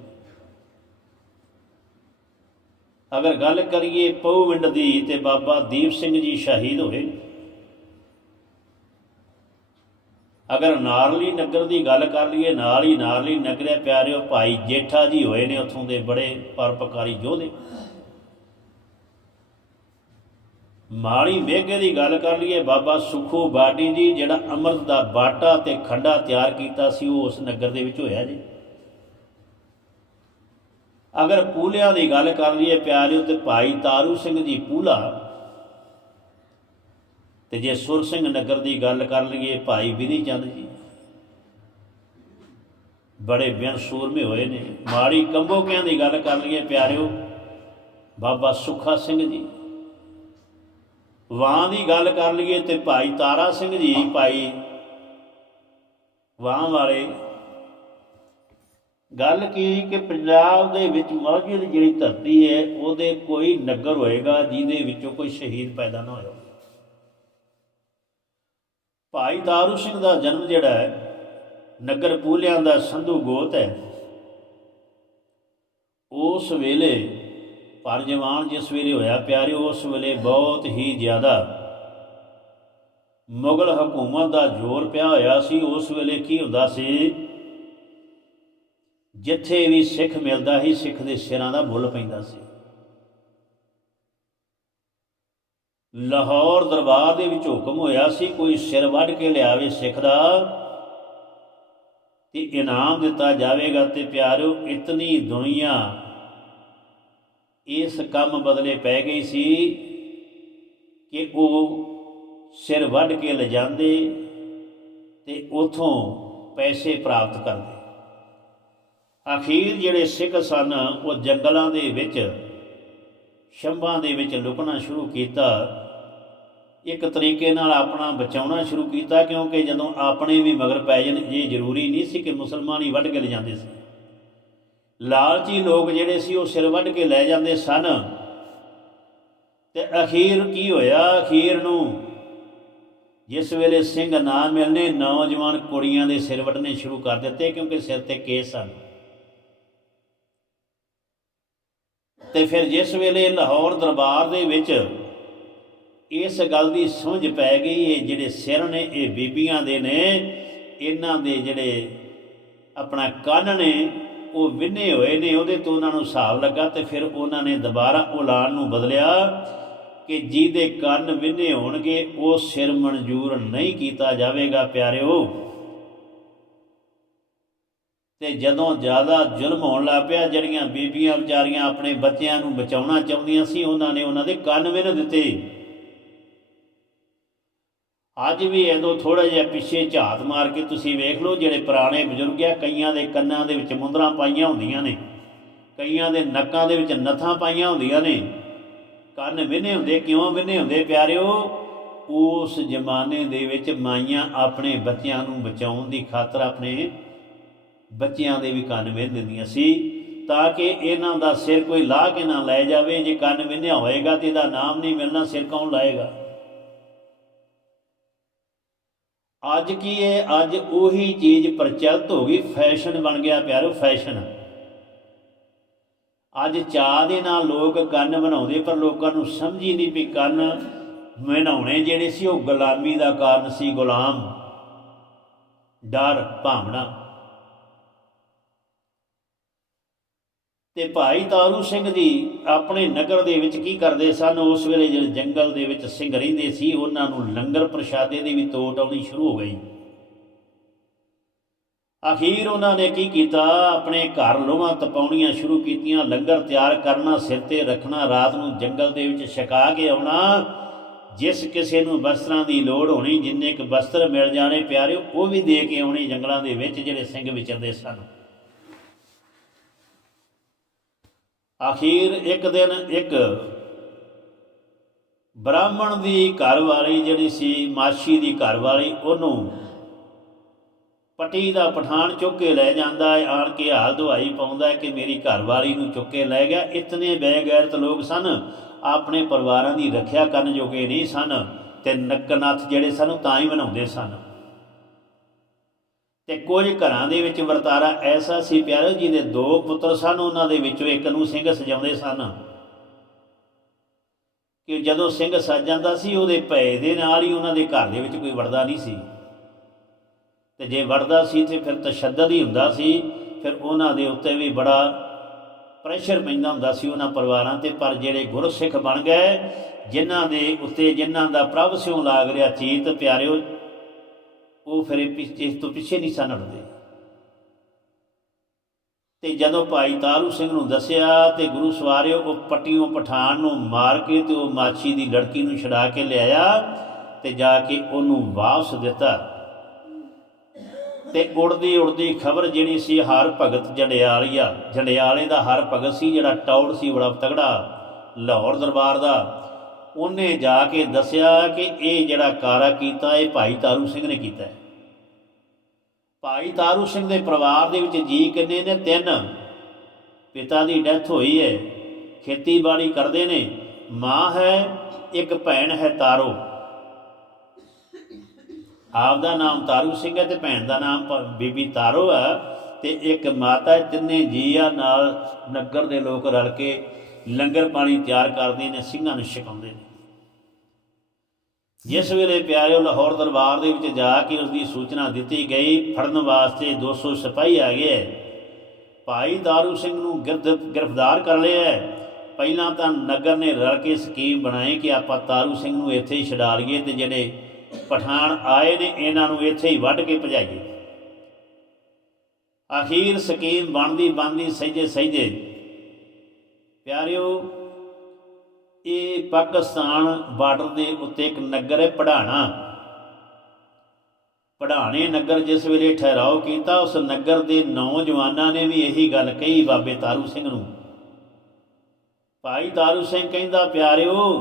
S1: ਅਗਰ ਗੱਲ ਕਰੀਏ ਪਉਵਿੰਡ ਦੀ ਤੇ ਬਾਬਾ ਦੀਪ ਸਿੰਘ ਜੀ ਸ਼ਹੀਦ ਹੋਏ। ਅਗਰ ਨਾਰਲੀ ਨਗਰ ਦੀ ਗੱਲ ਕਰ ਲਈਏ, ਨਾਲ ਹੀ ਨਾਰਲੀ ਨਗਰੇ ਪਿਆਰਿਓ, ਭਾਈ ਜੇਠਾ ਜੀ ਹੋਏ ਨੇ ਉੱਥੋਂ ਦੇ ਬੜੇ ਪਰਪਕਾਰੀ ਯੋਧੇ। ਮਾੜੀ ਮੇਘੇ ਦੀ ਗੱਲ ਕਰ ਲਈਏ, ਬਾਬਾ ਸੁਖੋ ਬਾਡੀ ਜੀ ਜਿਹੜਾ ਅੰਮ੍ਰਿਤ ਦਾ ਬਾਟਾ ਤੇ ਖੰਡਾ ਤਿਆਰ ਕੀਤਾ ਸੀ, ਉਹ ਉਸ ਨਗਰ ਦੇ ਵਿੱਚ ਹੋਇਆ ਜੀ। ਅਗਰ ਪੂਲਿਆਂ ਦੀ ਗੱਲ ਕਰ ਲਈਏ, ਪਿਆਰਿਓ ਤੇ ਭਾਈ ਤਾਰੂ ਸਿੰਘ ਜੀ ਪੂਲਾ ਤੇ ਜੇ ਸੁਰ ਸਿੰਘ ਨਗਰ ਦੀ ਗੱਲ ਕਰ ਲਈਏ, ਭਾਈ ਵਿਧੀ ਚੰਦ ਜੀ, ਬੜੇ ਬਿਆਨ ਸੂਰਮੇ ਹੋਏ ਨੇ। ਮਾੜੀ ਕੰਬੋਕਿਆਂ ਦੀ ਗੱਲ ਕਰ ਲਈਏ, ਪਿਆਰਿਓ, ਬਾਬਾ ਸੁਖਾ ਸਿੰਘ ਜੀ ਵਾਂ ਦੀ ਗੱਲ ਕਰ ਲਈਏ ਤੇ ਭਾਈ ਤਾਰਾ ਸਿੰਘ ਜੀ, ਭਾਈ ਵਾਂ ਵਾਲੇ, ਗੱਲ ਕੀ ਕਿ ਪੰਜਾਬ ਦੇ ਵਿੱਚ ਮੌਜੂਦ ਦੀ ਜਿਹੜੀ ਧਰਤੀ ਹੈ, ਉਹਦੇ ਕੋਈ ਨਗਰ ਹੋਏਗਾ ਜਿਹਦੇ ਵਿੱਚੋਂ ਕੋਈ ਸ਼ਹੀਦ ਪੈਦਾ ਨਾ ਹੋਇਆ ਭਾਈ ਤਾਰੂ ਸਿੰਘ ਦਾ ਜਨਮ ਜਿਹੜਾ ਹੈ, ਨਗਰ ਪੂਲਿਆਂ ਦਾ ਸੰਧੂ ਗੋਤ ਹੈ। ਉਸ ਵੇਲੇ ਪਰ ਜਵਾਨ ਜਿਸ ਵੇਲੇ ਹੋਇਆ ਪਿਆਰਿਓ, ਉਸ ਵੇਲੇ ਬਹੁਤ ਹੀ ਜ਼ਿਆਦਾ ਮੁਗਲ ਹਕੂਮਤ ਦਾ ਜ਼ੋਰ ਪਿਆ ਹੋਇਆ ਸੀ। ਉਸ ਵੇਲੇ ਕੀ ਹੁੰਦਾ ਸੀ? ਜਿੱਥੇ ਵੀ ਸਿੱਖ ਮਿਲਦਾ ਸੀ, ਸਿੱਖ ਦੇ ਸਿਰਾਂ ਦਾ ਬੁੱਲ ਪੈਂਦਾ ਸੀ। ਲਾਹੌਰ ਦਰਬਾਰ ਦੇ ਵਿੱਚ ਹੁਕਮ ਹੋਇਆ ਸੀ, ਕੋਈ ਸਿਰ ਵੱਢ ਕੇ ਲਿਆਵੇ ਸਿੱਖ ਦਾ ਤੇ ਇਨਾਮ ਦਿੱਤਾ ਜਾਵੇਗਾ। ਤੇ ਪਿਆਰਿਓ, ਇਤਨੀ ਦੁਨੀਆ ਇਸ ਕੰਮ ਬਦਲੇ ਪੈ ਗਈ ਸੀ ਕਿ ਉਹ ਸਿਰ ਵੱਢ ਕੇ ਲਿਜਾਂਦੇ ਤੇ ਉਥੋਂ ਪੈਸੇ ਪ੍ਰਾਪਤ ਕਰਦੇ। ਅਖੀਰ ਜਿਹੜੇ ਸਿੱਖ ਸਨ, ਉਹ ਜੰਗਲਾਂ ਦੇ ਵਿੱਚ, ਸ਼ੰਭਾਂ ਦੇ ਵਿੱਚ ਲੁਕਣਾ ਸ਼ੁਰੂ ਕੀਤਾ। ਇੱਕ ਤਰੀਕੇ ਨਾਲ ਆਪਣਾ ਬਚਾਉਣਾ ਸ਼ੁਰੂ ਕੀਤਾ, ਕਿਉਂਕਿ ਜਦੋਂ ਆਪਣੇ ਵੀ ਮਗਰ ਪੈ ਜਾਣ, ਇਹ ਜ਼ਰੂਰੀ ਨਹੀਂ ਸੀ ਕਿ ਮੁਸਲਮਾਨ ਹੀ ਵੱਢ ਕੇ ਲਿਜਾਂਦੇ ਸੀ। ਲਾਲਚੀ ਲੋਕ ਜਿਹੜੇ ਸੀ ਉਹ ਸਿਰ ਵੱਢ ਕੇ ਲੈ ਜਾਂਦੇ ਸਨ। ਤੇ ਅਖੀਰ ਕੀ ਹੋਇਆ? ਅਖੀਰ ਨੂੰ ਜਿਸ ਵੇਲੇ ਸਿੰਘ ਨਾ ਮਿਲਨੇ ਨੌਜਵਾਨ ਕੁੜੀਆਂ ਦੇ ਸਿਰ ਵੱਢਣੇ ਸ਼ੁਰੂ ਕਰ ਦਿੱਤੇ ਕਿਉਂਕਿ ਸਿਰ ਤੇ ਕੇਸ ਸਨ। ਤੇ ਫਿਰ ਜਿਸ ਵੇਲੇ ਲਾਹੌਰ ਦਰਬਾਰ ਦੇ ਵਿੱਚ ਇਸ ਗੱਲ ਦੀ ਸਮਝ ਪੈ ਗਈ, ਇਹ ਜਿਹੜੇ ਸਿਰ ਨੇ, ਇਹ ਬੀਬੀਆਂ ਦੇ ਨੇ, ਇਹਨਾਂ ਦੇ ਜਿਹੜੇ ਆਪਣਾ ਕੰਨ ਨੇ ਉਹ ਵਿੰਨੇ ਹੋਏ ਨੇ, ਉਹਦੇ ਤੋਂ ਉਹਨਾਂ ਨੂੰ ਹਿਸਾਬ ਲੱਗਾ ਤੇ ਫਿਰ ਉਹਨਾਂ ਨੇ ਦੁਬਾਰਾ ਔਲਾਨ ਨੂੰ ਬਦਲਿਆ ਕਿ ਜਿਹਦੇ ਕੰਨ ਵਿੰਨੇ ਹੋਣਗੇ, ਉਹ ਸਿਰ ਮਨਜ਼ੂਰ ਨਹੀਂ ਕੀਤਾ ਜਾਵੇਗਾ, ਪਿਆਰਿਓ। ਤੇ ਜਦੋਂ ਜ਼ਿਆਦਾ ਜ਼ੁਲਮ ਹੋਣ ਲੱਗ ਪਿਆ, ਜਿਹੜੀਆਂ ਬੀਬੀਆਂ ਵਿਚਾਰੀਆਂ ਆਪਣੇ ਬੱਚਿਆਂ ਨੂੰ ਬਚਾਉਣਾ ਚਾਹੁੰਦੀਆਂ ਸੀ, ਉਹਨਾਂ ਨੇ ਉਹਨਾਂ ਦੇ ਕੰਨ ਵਿੰਨ ਦਿੱਤੇ। ਅੱਜ ਵੀ ਐਦੋਂ ਥੋੜਾ ਜਿਹਾ ਪਿੱਛੇ ਝਾਤ ਮਾਰ ਕੇ ਤੁਸੀਂ ਵੇਖ ਲਓ, ਜਿਹੜੇ ਪੁਰਾਣੇ ਬਜ਼ੁਰਗ ਆ, ਕਈਆਂ ਦੇ ਕੰਨਾਂ ਦੇ ਵਿੱਚ ਮੁੰਦਰਾਂ ਪਾਈਆਂ ਹੁੰਦੀਆਂ ਨੇ, ਕਈਆਂ ਦੇ ਨੱਕਾਂ ਦੇ ਵਿੱਚ ਨਥਾਂ ਪਾਈਆਂ ਹੁੰਦੀਆਂ ਨੇ। ਕੰਨ ਵਿੰਨੇ ਹੁੰਦੇ, ਕਿਉਂ ਵਿੰਨੇ ਹੁੰਦੇ ਪਿਆਰਿਓ? ਉਸ ਜ਼ਮਾਨੇ ਦੇ ਵਿੱਚ ਮਾਈਆਂ ਆਪਣੇ ਬੱਚਿਆਂ ਨੂੰ ਬਚਾਉਣ ਦੀ ਖਾਤਰ ਆਪਣੇ ਬੱਚਿਆਂ ਦੇ ਵੀ ਕੰਨ ਵਿੰਨ ਦਿੰਦੀਆਂ ਸੀ, ਤਾਂ ਕਿ ਇਹਨਾਂ ਦਾ ਸਿਰ ਕੋਈ ਲਾਹ ਕੇ ਨਾ ਲੈ ਜਾਵੇ। ਜੇ ਕੰਨ ਵਿੰਨਿਆ ਹੋਏਗਾ ਤੇ ਇਹਦਾ ਨਾਮ ਨਹੀਂ ਮਿਲਣਾ, ਸਿਰ ਕੌਣ ਲਾਏਗਾ? ਅੱਜ ਕੀ ਹੈ ਅੱਜ ਉਹੀ ਚੀਜ਼ ਪ੍ਰਚਲਿਤ ਹੋ ਗਈ, ਫੈਸ਼ਨ ਬਣ ਗਿਆ ਪਿਆਰੋ, ਫੈਸ਼ਨ। ਅੱਜ ਚਾਹ ਦੇ ਨਾਲ ਲੋਕ ਕੰਨ ਬਣਾਉਂਦੇ, ਪਰ ਲੋਕਾਂ ਨੂੰ ਸਮਝ ਹੀ ਨਹੀਂ ਵੀ ਕੰਨ ਬਣਾਉਣੇ ਜਿਹੜੇ ਸੀ, ਉਹ ਗੁਲਾਮੀ ਦਾ ਕਾਰਨ ਸੀ, ਗੁਲਾਮ। ਡਰ, ਭਾਵਨਾ। ਤੇ ਭਾਈ ਤਾਰੂ ਸਿੰਘ ਜੀ ਆਪਣੇ ਨਗਰ ਦੇ ਵਿੱਚ ਕੀ ਕਰਦੇ ਸਨ? ਉਸ ਵੇਲੇ ਜਿਹੜੇ ਜੰਗਲ ਦੇ ਵਿੱਚ ਸਿੰਘ ਰਹਿੰਦੇ ਸੀ, ਉਹਨਾਂ ਨੂੰ ਲੰਗਰ ਪ੍ਰਸ਼ਾਦੇ ਦੀ ਵੀ ਤੋਟ ਆਉਣੀ ਸ਼ੁਰੂ ਹੋ ਗਈ। ਅਖੀਰ ਉਹਨਾਂ ਨੇ ਕੀ ਕੀਤਾ? ਆਪਣੇ ਘਰ ਲੋਹਾਂ ਤਪਾਉਣੀਆਂ ਸ਼ੁਰੂ ਕੀਤੀਆਂ, ਲੰਗਰ ਤਿਆਰ ਕਰਨਾ, ਸਿਰ ਤੇ ਰੱਖਣਾ, ਰਾਤ ਨੂੰ ਜੰਗਲ ਦੇ ਵਿੱਚ ਛਕਾ ਕੇ ਆਉਣਾ। ਜਿਸ ਕਿਸੇ ਨੂੰ ਵਸਤਰਾਂ ਦੀ ਲੋੜ ਹੋਣੀ, ਜਿੰਨੇ ਕੁ ਵਸਤਰ ਮਿਲ ਜਾਣੇ ਪਿਆਰੇ ਉਹ ਵੀ ਦੇ ਕੇ ਆਉਣੇ ਜੰਗਲਾਂ ਦੇ ਵਿੱਚ ਜਿਹੜੇ ਸਿੰਘ ਵਿਚਰਦੇ ਸਨ। ਅਖੀਰ ਇੱਕ ਦਿਨ ਇੱਕ ਬ੍ਰਾਹਮਣ ਦੀ ਘਰ ਵਾਲੀ ਜਿਹੜੀ ਸੀ, ਮਾਸ਼ੀ ਦੀ ਘਰ ਵਾਲੀ ਉਹਨੂੰ ਪਟੀ ਦਾ ਪਠਾਨ ਚੁੱਕ ਕੇ ਲੈ ਜਾਂਦਾ ਹੈ। ਆਣ ਕੇ ਹਾਲ ਦੁਹਾਈ ਪਾਉਂਦਾ ਹੈ ਕਿ ਮੇਰੀ ਘਰਵਾਲੀ ਨੂੰ ਚੁੱਕ ਕੇ ਲੈ ਗਿਆ। ਇਤਨੇ ਬੇਗੈਰਤ ਲੋਕ ਸਨ। ਆਪਣੇ ਪਰਿਵਾਰਾਂ ਦੀ ਰੱਖਿਆ ਕਰਨ ਜੋਗੇ ਨਹੀਂ ਸਨ ਤੇ ਨੱਕਨਾਥ ਜਿਹੜੇ ਸਨ, ਉਹ ਤਾਂ ਹੀ ਬਣਾਉਂਦੇ ਸਨ। ਤੇ ਕੁਝ ਘਰਾਂ ਦੇ ਵਿੱਚ ਵਰਤਾਰਾ ਐਸਾ ਸੀ ਪਿਆਰੇ ਜੀ ਦੇ ਦੋ ਪੁੱਤਰ ਸਨ, ਉਹਨਾਂ ਦੇ ਵਿੱਚੋਂ ਇੱਕ ਨੂੰ ਸਿੰਘ ਸਜਾਉਂਦੇ ਸਨ। ਕਿ ਜਦੋਂ ਸਿੰਘ ਸੱਜ ਜਾਂਦਾ ਸੀ, ਉਹਦੇ ਭੈ ਦੇ ਨਾਲ ਹੀ ਉਹਨਾਂ ਦੇ ਘਰ ਦੇ ਵਿੱਚ ਕੋਈ ਵੜਦਾ ਨਹੀਂ ਸੀ। ਤੇ ਜੇ ਵੜਦਾ ਸੀ, ਤੇ ਫਿਰ ਤਸ਼ੱਦਦ ਹੀ ਹੁੰਦਾ ਸੀ। ਫਿਰ ਉਹਨਾਂ ਦੇ ਉੱਤੇ ਵੀ ਬੜਾ ਪ੍ਰੈਸ਼ਰ ਪੈਂਦਾ ਹੁੰਦਾ ਸੀ ਉਹਨਾਂ ਪਰਿਵਾਰਾਂ ਤੇ। ਪਰ ਜਿਹੜੇ ਗੁਰਸਿੱਖ ਬਣ ਗਏ, ਜਿਨ੍ਹਾਂ ਦੇ ਉੱਤੇ ਜਿਨ੍ਹਾਂ ਦਾ ਪ੍ਰਭ ਸਿਉ ਲਾਗ ਰਿਹਾ ਚੀਤ, ਪਿਆਰਿਓ ਉਹ ਫਿਰ ਪਿੱਛੇ- ਇਸ ਤੋਂ ਪਿੱਛੇ ਨਹੀਂ ਸਨ ਹਟਦੇ। ਤੇ ਜਦੋਂ ਭਾਈ ਤਾਰੂ ਸਿੰਘ ਨੂੰ ਦੱਸਿਆ ਤੇ ਗੁਰੂ ਸਵਾਰਿਓ ਉਹ ਪੱਟੀਓਂ ਪਠਾਨ ਨੂੰ ਮਾਰ ਕੇ ਤੇ ਉਹ ਮਾਛੀ ਦੀ ਲੜਕੀ ਨੂੰ ਛਡਾ ਕੇ ਲਿਆਇਆ ਤੇ ਜਾ ਕੇ ਉਹਨੂੰ ਵਾਪਸ ਦਿੱਤਾ। ਤੇ ਉੜਦੀ ਉੜਦੀ ਖਬਰ ਜਿਹੜੀ ਸੀ ਹਰ ਭਗਤ ਜੰਡਿਆਲੀਆ ਜੰਡਿਆਲੇ ਦਾ ਹਰ ਭਗਤ ਸੀ ਜਿਹੜਾ ਟੌੜ ਸੀ, ਬੜਾ ਤਗੜਾ ਲਾਹੌਰ ਦਰਬਾਰ ਦਾ। ਉਹਨੇ ਜਾ ਕੇ ਦੱਸਿਆ ਕਿ ਇਹ ਜਿਹੜਾ ਕਾਰਾ ਕੀਤਾ ਇਹ ਭਾਈ ਤਾਰੂ ਸਿੰਘ ਨੇ ਕੀਤਾ ਹੈ। ਭਾਈ ਤਾਰੂ ਸਿੰਘ ਦੇ ਪਰਿਵਾਰ ਦੇ ਵਿੱਚ ਜੀ ਕਿੰਨੇ ਨੇ? ਤਿੰਨ। ਪਿਤਾ ਦੀ ਡੈਥ ਹੋਈ ਹੈ। ਖੇਤੀਬਾੜੀ ਕਰਦੇ ਨੇ। ਮਾਂ ਹੈ ਇੱਕ ਭੈਣ ਹੈ ਤਾਰੋ। ਆਪ ਦਾ ਨਾਮ ਤਾਰੂ ਸਿੰਘ ਹੈ ਤੇ ਭੈਣ ਦਾ ਨਾਮ ਬੀਬੀ ਤਾਰੋ ਹੈ ਤੇ ਇੱਕ ਮਾਤਾ ਹੈ, ਤਿੰਨੇ ਜੀਆਂ ਨਾਲ ਨਗਰ ਦੇ ਲੋਕ ਰਲ ਕੇ ਲੰਗਰ ਪਾਣੀ ਤਿਆਰ ਕਰਦੇ ਨੇ, ਸਿੰਘਾਂ ਨੂੰ ਛਕਾਉਂਦੇ ਨੇ। ਜਿਸ ਵੇਲੇ ਪਿਆਰਿਓ ਲਾਹੌਰ ਦਰਬਾਰ ਦੇ ਵਿੱਚ ਜਾ ਕੇ ਉਸ ਦੀ ਸੂਚਨਾ ਦਿੱਤੀ ਗਈ, ਫੜਨ ਵਾਸਤੇ 200 ਸਿਪਾਹੀ ਆ ਗਏ। ਭਾਈ ਦਾਰੂ ਸਿੰਘ ਨੂੰ ਗਿਰਦ- ਗ੍ਰਿਫਤਾਰ ਕਰ ਲਿਆ। ਪਹਿਲਾਂ ਤਾਂ ਨਗਰ ਨੇ ਰਲ ਕੇ ਸਕੀਮ ਬਣਾਈ ਕਿ ਆਪਾਂ ਤਾਰੂ ਸਿੰਘ ਨੂੰ ਇੱਥੇ ਹੀ ਛਡਾ ਲਈਏ ਤੇ ਜਿਹੜੇ ਪਠਾਨ ਆਏ ਨੇ, ਇਹਨਾਂ ਨੂੰ ਇੱਥੇ ਹੀ ਵੱਢ ਕੇ ਭਜਾਈਏ। ਅਖੀਰ ਸਕੀਮ ਬਣਦੀ ਬਣਦੀ ਸਹਿਜੇ ਸਹਿਜੇ ਪਿਆਰਿਓ, ਇਹ ਪਾਕਿਸਤਾਨ ਬਾਰਡਰ ਦੇ ਉੱਤੇ ਇੱਕ ਨਗਰ ਹੈ ਪੜਾਣਾ। ਪੜਾਣੇ ਨਗਰ ਜਿਸ ਵੇਲੇ ਠਹਿਰਾਓ ਕੀਤਾ, ਉਸ ਨਗਰ ਦੇ ਨੌਜਵਾਨਾਂ ਨੇ ਵੀ ਇਹੀ ਗੱਲ ਕਹੀ ਬਾਬੇ ਤਾਰੂ ਸਿੰਘ ਨੂੰ। ਭਾਈ ਤਾਰੂ ਸਿੰਘ ਕਹਿੰਦਾ, ਪਿਆਰਿਓ,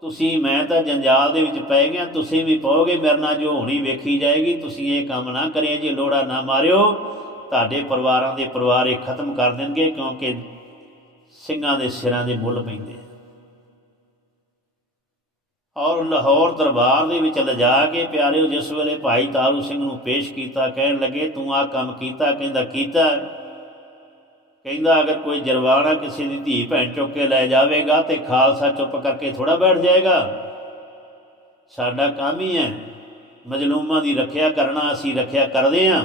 S1: ਤੁਸੀਂ, ਮੈਂ ਤਾਂ ਜੰਜਾਲ ਦੇ ਵਿੱਚ ਪੈ ਗਿਆ, ਤੁਸੀਂ ਵੀ ਪਾਓਗੇ, ਮੇਰੇ ਨਾਲ ਜੋ ਹੋਣੀ ਵੇਖੀ ਜਾਏਗੀ, ਤੁਸੀਂ ਇਹ ਕੰਮ ਨਾ ਕਰਿਓ, ਜੇ ਲੋੜਾ ਨਾ ਮਾਰਿਓ, ਤੁਹਾਡੇ ਪਰਿਵਾਰਾਂ ਦੇ ਪਰਿਵਾਰ ਇਹ ਖਤਮ ਕਰ ਦੇਣਗੇ, ਕਿਉਂਕਿ ਸਿੰਘਾਂ ਦੇ ਸਿਰਾਂ ਦੇ ਮੁੱਲ ਪੈਂਦੇ ਔਰ ਲਾਹੌਰ ਦਰਬਾਰ ਦੇ ਵਿੱਚ ਲਿਜਾ ਕੇ ਪਿਆਰਿਓ, ਜਿਸ ਵੇਲੇ ਭਾਈ ਤਾਰੂ ਸਿੰਘ ਨੂੰ ਪੇਸ਼ ਕੀਤਾ, ਕਹਿਣ ਲੱਗੇ, ਤੂੰ ਆ ਕੰਮ ਕੀਤਾ? ਕਹਿੰਦਾ ਕੀਤਾ ਕਹਿੰਦਾ, ਅਗਰ ਕੋਈ ਜਰਵਾਣਾ ਕਿਸੇ ਦੀ ਧੀ ਭੈਣ ਚੁੱਕ ਕੇ ਲੈ ਜਾਵੇਗਾ ਤੇ ਖਾਲਸਾ ਚੁੱਪ ਕਰਕੇ ਥੋੜਾ ਬੈਠ ਜਾਏਗਾ। ਸਾਡਾ ਕੰਮ ਹੀ ਹੈ ਮਜਲੂਮਾਂ ਦੀ ਰੱਖਿਆ ਕਰਨਾ, ਅਸੀਂ ਰੱਖਿਆ ਕਰਦੇ ਹਾਂ।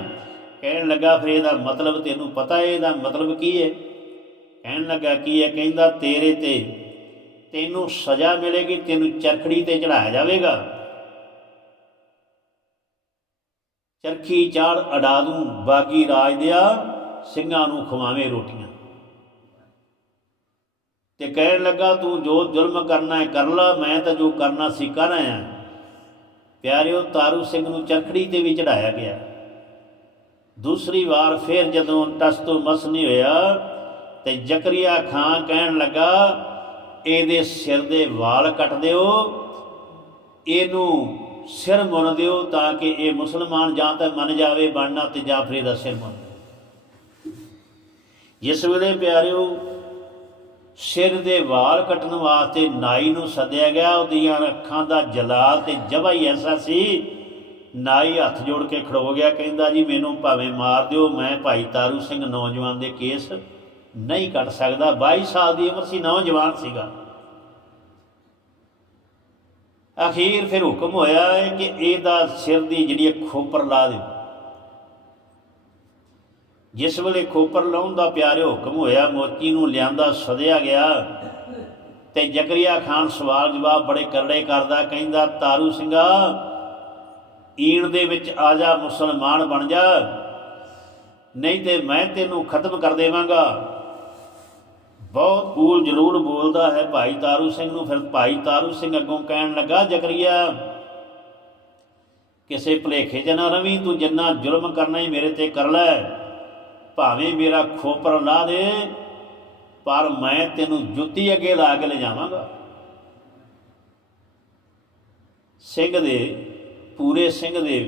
S1: ਕਹਿਣ ਲੱਗਾ, ਫਿਰ ਇਹਦਾ ਮਤਲਬ ਤੈਨੂੰ ਪਤਾ ਹੈ, ਇਹਦਾ ਮਤਲਬ ਕੀ ਹੈ? ਕਹਿਣ ਲੱਗਾ, ਕੀ ਹੈ ਕਹਿੰਦਾ, ਤੇਰੇ ਤੇ ਤੈਨੂੰ ਸਜ਼ਾ ਮਿਲੇਗੀ, ਤੈਨੂੰ ਚਰਖੜੀ ਤੇ ਚੜਾਇਆ ਜਾਵੇਗਾ? ਚਰਖੀ ਚਾੜ ਅਡਾ ਦੂੰ, ਬਾਗੀ ਰਾਜ ਦਿਆ, ਸਿੰਘਾਂ ਨੂੰ ਖਵਾਵੇਂ ਰੋਟੀਆਂ। ਤੇ ਕਹਿਣ ਲੱਗਾ, ਤੂੰ ਜੋ ਜ਼ੁਲਮ ਕਰਨਾ ਹੈ ਕਰ ਲਾ, ਮੈਂ ਤਾਂ ਜੋ ਕਰਨਾ ਸੀ ਕਰ ਆਇਆ। ਪਿਆਰਿਓ, ਤਾਰੂ ਸਿੰਘ ਨੂੰ ਚਰਖੜੀ ਤੇ ਵੀ ਚੜਾਇਆ ਗਿਆ। ਦੂਸਰੀ ਵਾਰ ਫਿਰ ਜਦੋਂ ਟਸ ਤੋਂ ਮਸ ਨਹੀਂ ਹੋਇਆ ਤੇ ਜ਼ਕਰੀਆ ਖਾਂ ਕਹਿਣ ਲੱਗਾ, ਇਹਦੇ ਸਿਰ ਦੇ ਵਾਲ ਕੱਟ ਦਿਓ, ਇਹਨੂੰ ਸਿਰ ਮੁੰਨ ਦਿਓ ਤਾਂ ਕਿ ਇਹ ਮੁਸਲਮਾਨ ਜਾਂ ਤਾਂ ਮੰਨ ਜਾਵੇ, ਬਣਨਾ ਤੇ ਜਾਂ ਫਿਰ ਇਹਦਾ ਸਿਰ ਮੁੰਨ ਜਿਸ ਵੇਲੇ ਪਿਆਰਿਓ, ਸਿਰ ਦੇ ਵਾਲ ਕੱਟਣ ਵਾਸਤੇ ਨਾਈ ਨੂੰ ਸੱਦਿਆ ਗਿਆ, ਉਹਦੀਆਂ ਅੱਖਾਂ ਦਾ ਜਲਾਲ ਤੇ ਜਵਾ ਹੀ ਐਸਾ ਸੀ, ਨਾਈ ਹੱਥ ਜੋੜ ਕੇ ਖੜੋ ਗਿਆ, ਕਹਿੰਦਾ, ਜੀ, ਮੈਨੂੰ ਭਾਵੇਂ ਮਾਰ ਦਿਓ, ਮੈਂ ਭਾਈ ਤਾਰੂ ਸਿੰਘ ਨੌਜਵਾਨ ਦੇ ਕੇਸ ਨਹੀਂ ਕੱਟ ਸਕਦਾ। 22 ਸਾਲ ਦੀ ਉਮਰ ਸੀ, ਨੌਜਵਾਨ ਸੀਗਾ। ਅਖੀਰ ਫਿਰ ਹੁਕਮ ਹੋਇਆ ਹੈ ਕਿ ਇਹਦਾ ਸਿਰ ਦੀ ਜਿਹੜੀ ਹੈ ਖੋਪਰ ਲਾ ਦਿਓ। ਜਿਸ ਵੇਲੇ ਖੋਪਰ ਲਾਉਣ ਦਾ ਪਿਆਰੇ ਹੁਕਮ ਹੋਇਆ, ਮੋਤੀ ਨੂੰ ਲਿਆਂਦਾ, ਸਦਿਆ ਗਿਆ ਤੇ ਜ਼ਕਰੀਆ ਖਾਨ ਸਵਾਲ ਜਵਾਬ ਬੜੇ ਕਰੜੇ ਕਰਦਾ, ਕਹਿੰਦਾ, ਤਾਰੂ ਸਿੰਘਾ, ਈਣ ਦੇ ਵਿੱਚ ਆ ਜਾ, ਮੁਸਲਮਾਨ ਬਣ ਜਾ। ਨਹੀਂ ਤੇ ਮੈਂ ਤੈਨੂੰ ਖਤਮ ਕਰ ਦੇਵਾਂਗਾ। ਬਹੁਤ ਕੂਲ ਜਰੂਰ ਬੋਲਦਾ ਹੈ ਭਾਈ ਤਾਰੂ ਸਿੰਘ ਨੂੰ। ਫਿਰ ਭਾਈ ਤਾਰੂ ਸਿੰਘ ਅੱਗੋਂ ਕਹਿਣ ਲੱਗਾ, ਜ਼ਕਰੀਆ, ਕਿਸੇ ਭਲੇਖੇ 'ਚ ਨਾ ਰਵੀ, ਤੂੰ ਜਿੰਨਾ ਜ਼ੁਲਮ ਕਰਨਾ ਹੀ ਮੇਰੇ ਤੇ ਕਰ ਲੈ। ਭਾਵੇਂ ਮੇਰਾ ਖੋਪਰ ਲਾ ਦੇ, ਪਰ ਮੈਂ ਤੈਨੂੰ ਜੁੱਤੀ ਅੱਗੇ ਲਾ ਕੇ ਲੈ ਜਾਵਾਂਗਾ ਸਿੰਘ ਦੇ, ਪੂਰੇ ਸਿੰਘ ਦੇ,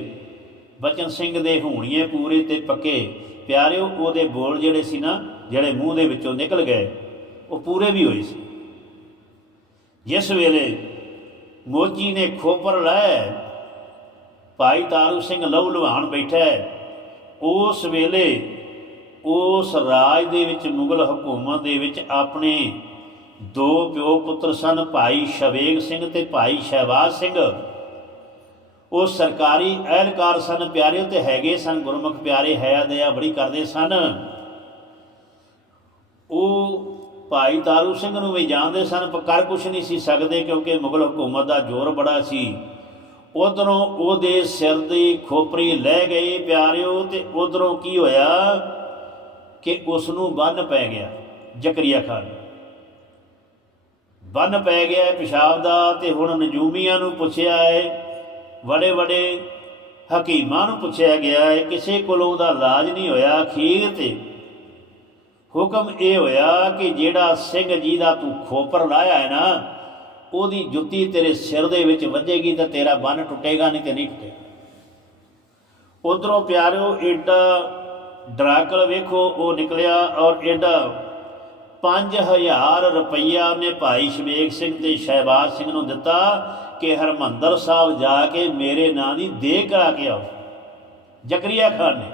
S1: ਬਚਨ ਸਿੰਘ ਦੇ ਹੋਣੀਏ ਪੂਰੇ ਤੇ ਪੱਕੇ। ਪਿਆਰਿਓ, ਉਹਦੇ ਬੋਲ ਜਿਹੜੇ ਸੀ ਨਾ, ਜਿਹੜੇ ਮੂੰਹ ਦੇ ਵਿੱਚੋਂ ਨਿਕਲ ਗਏ। ਉਹ ਪੂਰੇ ਵੀ ਹੋਏ ਸੀ। ਜਿਸ ਵੇਲੇ ਮੋਜੀ ਨੇ ਖੋਪਰ ਲੈ ਭਾਈ ਤਾਰੂ ਸਿੰਘ ਲਹੂ ਲੁਹਾਨ ਬੈਠਾ ਉਸ ਵੇਲੇ ਉਸ ਰਾਜ ਦੇ ਵਿੱਚ, ਮੁਗਲ ਹਕੂਮਤ ਦੇ ਵਿੱਚ ਆਪਣੇ ਦੋ ਪਿਓ ਪੁੱਤਰ ਸਨ, ਭਾਈ ਸ਼ਵੇਗ ਸਿੰਘ ਤੇ ਭਾਈ ਸ਼ਹਿਬਾਜ਼ ਸਿੰਘ। ਉਹ ਸਰਕਾਰੀ ਅਹਿਲਕਾਰ ਸਨ ਪਿਆਰੇ ਤੇ ਹੈਗੇ ਸਨ, ਗੁਰਮੁਖ ਪਿਆਰੇ ਹੈ ਦਇਆ ਬੜੀ ਕਰਦੇ ਸਨ। ਉਹ ਭਾਈ ਤਾਰੂ ਸਿੰਘ ਨੂੰ ਵੀ ਜਾਣਦੇ ਸਨ, ਪਰ ਕਰ ਕੁਛ ਨਹੀਂ ਸੀ ਸਕਦੇ ਕਿਉਂਕਿ ਮੁਗਲ ਹਕੂਮਤ ਦਾ ਜ਼ੋਰ ਬੜਾ ਸੀ। ਉਧਰੋਂ ਉਹਦੇ ਸਿਰ ਦੀ ਖੋਪਰੀ ਲੈ ਗਏ ਪਿਆਰਿਓ, ਤੇ ਉਧਰੋਂ ਕੀ ਹੋਇਆ ਕਿ ਉਸ ਨੂੰ ਬੰਨ ਪੈ ਗਿਆ, ਜ਼ਕਰੀਆ ਖਾਨ। ਬੰਨ ਪੈ ਗਿਆ ਹੈ ਪਿਸ਼ਾਬ ਦਾ ਤੇ ਹੁਣ ਨਜੂਮੀਆਂ ਨੂੰ ਪੁੱਛਿਆ ਹੈ ਬੜੇ ਬੜੇ ਹਕੀਮਾਂ ਨੂੰ ਪੁੱਛਿਆ ਗਿਆ ਹੈ, ਕਿਸੇ ਕੋਲੋਂ ਉਹਦਾ ਇਲਾਜ ਨਹੀਂ ਹੋਇਆ ਅਖੀਰ ਤੇ ਹੁਕਮ ਇਹ ਹੋਇਆ ਕਿ ਜਿਹੜਾ ਸਿੰਘ ਜੀ ਦਾ ਤੂੰ ਖੋਪਰ ਲਾਇਆ ਹੈ ਨਾ, ਉਹਦੀ ਜੁੱਤੀ ਤੇਰੇ ਸਿਰ ਦੇ ਵਿੱਚ ਵੱਜੇਗੀ ਤਾਂ ਤੇਰਾ ਬੰਨ ਟੁੱਟੇਗਾ ਨਹੀਂ ਤੇ ਨਹੀਂ ਟੁੱਟੇਗਾ। ਉਧਰੋਂ ਪਿਆਰਿਓ ਏਡਾ ਡਰਾਕਲ ਵੇਖੋ, ਉਹ ਨਿਕਲਿਆ ਔਰ ਏਡਾ 5000 ਰੁਪਈਆ ਉਹਨੇ ਭਾਈ ਸ਼ਵੇਕ ਸਿੰਘ ਤੇ ਸ਼ਹਿਬਾਜ਼ ਸਿੰਘ ਨੂੰ ਦਿੱਤਾ ਕਿ ਹਰਮੰਦਰ ਸਾਹਿਬ ਜਾ ਕੇ ਮੇਰੇ ਨਾਂ ਦੀ ਦੇਹ ਕਰਾ ਕੇ ਆਓ। ਜ਼ਕਰੀਆ ਖਾਨ ਨੇ